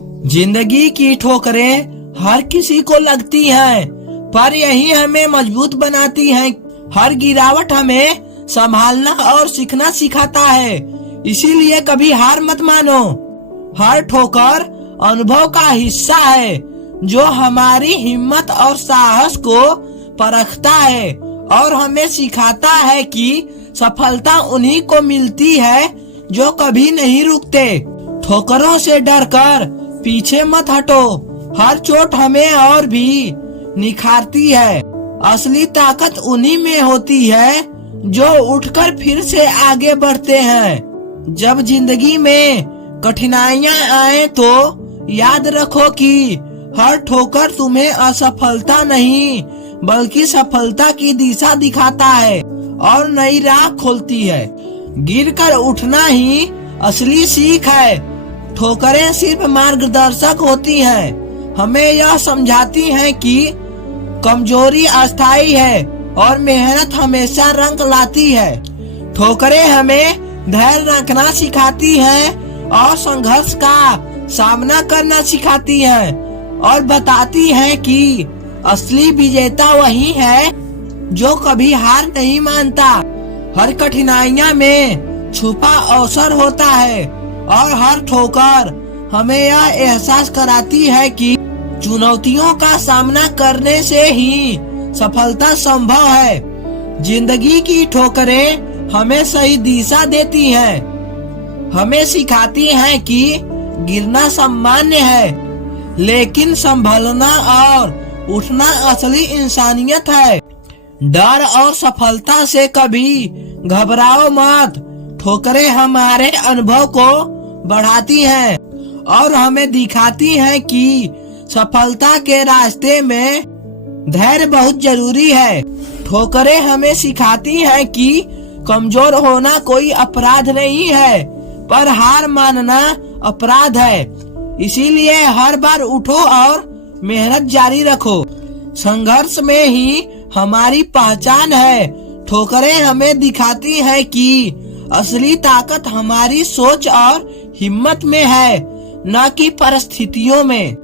जिंदगी की ठोकरें हर किसी को लगती हैं, पर यही हमें मजबूत बनाती हैं। हर गिरावट हमें संभालना और सीखना सिखाता है, इसीलिए कभी हार मत मानो। हर ठोकर अनुभव का हिस्सा है जो हमारी हिम्मत और साहस को परखता है और हमें सिखाता है कि सफलता उन्हीं को मिलती है जो कभी नहीं रुकते। ठोकरों से डरकर पीछे मत हटो, हर चोट हमें और भी निखारती है। असली ताकत उन्हीं में होती है जो उठकर फिर से आगे बढ़ते हैं। जब जिंदगी में कठिनाइयां आए तो याद रखो कि हर ठोकर तुम्हें असफलता नहीं बल्कि सफलता की दिशा दिखाता है और नई राह खोलती है। गिरकर उठना ही असली सीख है। ठोकरें सिर्फ मार्गदर्शक होती हैं, हमें यह समझाती हैं कि कमजोरी अस्थायी है और मेहनत हमेशा रंग लाती है। ठोकरें हमें धैर्य रखना सिखाती हैं और संघर्ष का सामना करना सिखाती हैं और बताती हैं कि असली विजेता वही है जो कभी हार नहीं मानता। हर कठिनाइयां में छुपा अवसर होता है और हर ठोकर हमें यह एहसास कराती है कि चुनौतियों का सामना करने से ही सफलता संभव है। जिंदगी की ठोकरें हमें सही दिशा देती हैं, हमें सिखाती हैं कि गिरना सामान्य है लेकिन संभलना और उठना असली इंसानियत है। डर और सफलता से कभी घबराओ मत। ठोकरें हमारे अनुभव को बढ़ाती हैं और हमें दिखाती हैं कि सफलता के रास्ते में धैर्य बहुत जरूरी है। ठोकरें हमें सिखाती हैं कि कमजोर होना कोई अपराध नहीं है, पर हार मानना अपराध है। इसीलिए हर बार उठो और मेहनत जारी रखो। संघर्ष में ही हमारी पहचान है। ठोकरें हमें दिखाती हैं कि असली ताकत हमारी सोच और हिम्मत में है, न कि परिस्थितियों में।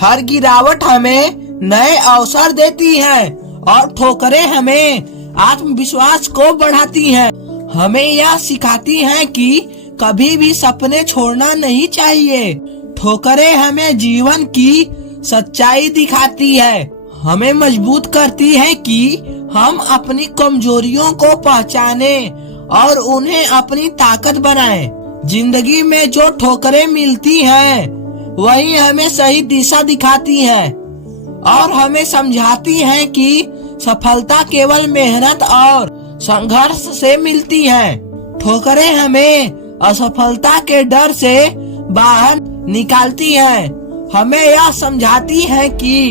हर गिरावट हमें नए अवसर देती है और ठोकरें हमें आत्मविश्वास को बढ़ाती हैं। हमें यह सिखाती हैं कि कभी भी सपने छोड़ना नहीं चाहिए। ठोकरें हमें जीवन की सच्चाई दिखाती है, हमें मजबूत करती है कि हम अपनी कमजोरियों को पहचाने और उन्हें अपनी ताकत बनाएं। जिंदगी में जो ठोकरें मिलती हैं, वही हमें सही दिशा दिखाती हैं और हमें समझाती हैं कि सफलता केवल मेहनत और संघर्ष से मिलती है। ठोकरें हमें असफलता के डर से बाहर निकालती हैं, हमें यह समझाती है कि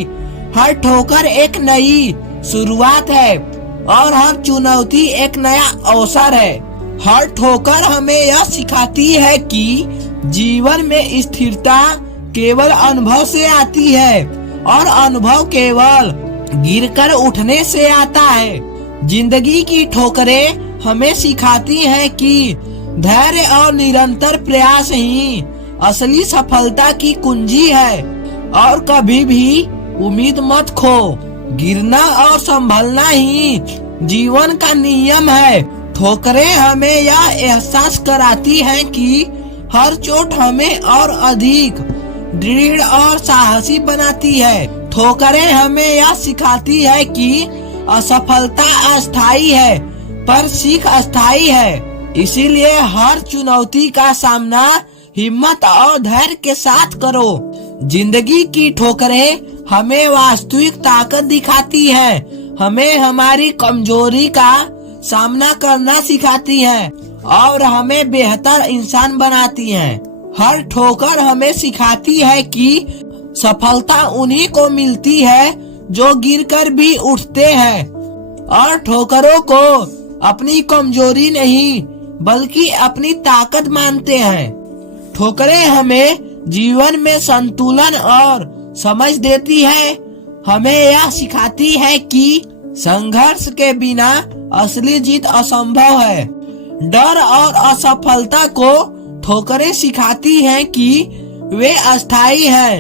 हर ठोकर एक नई शुरुआत है और हर चुनौती एक नया अवसर है। हर ठोकर हमें यह सिखाती है कि जीवन में स्थिरता केवल अनुभव से आती है और अनुभव केवल गिरकर उठने से आता है। जिंदगी की ठोकरें हमें सिखाती हैं कि धैर्य और निरंतर प्रयास ही असली सफलता की कुंजी है और कभी भी उम्मीद मत खो। गिरना और संभलना ही जीवन का नियम है। ठोकरें हमें यह एहसास कराती हैं कि हर चोट हमें और अधिक दृढ़ और साहसी बनाती है। ठोकरें हमें यह सिखाती है कि असफलता अस्थायी है पर सीख अस्थायी है। इसीलिए हर चुनौती का सामना हिम्मत और धैर्य के साथ करो। जिंदगी की ठोकरें हमें वास्तविक ताकत दिखाती हैं, हमें हमारी कमजोरी का सामना करना सिखाती हैं और हमें बेहतर इंसान बनाती हैं। हर ठोकर हमें सिखाती है कि सफलता उन्हीं को मिलती है जो गिरकर भी उठते हैं और ठोकरों को अपनी कमजोरी नहीं बल्कि अपनी ताकत मानते हैं। ठोकरें हमें जीवन में संतुलन और समझ देती है, हमें यह सिखाती है कि संघर्ष के बिना असली जीत असंभव है। डर और असफलता को ठोकरें सिखाती हैं कि वे अस्थायी है।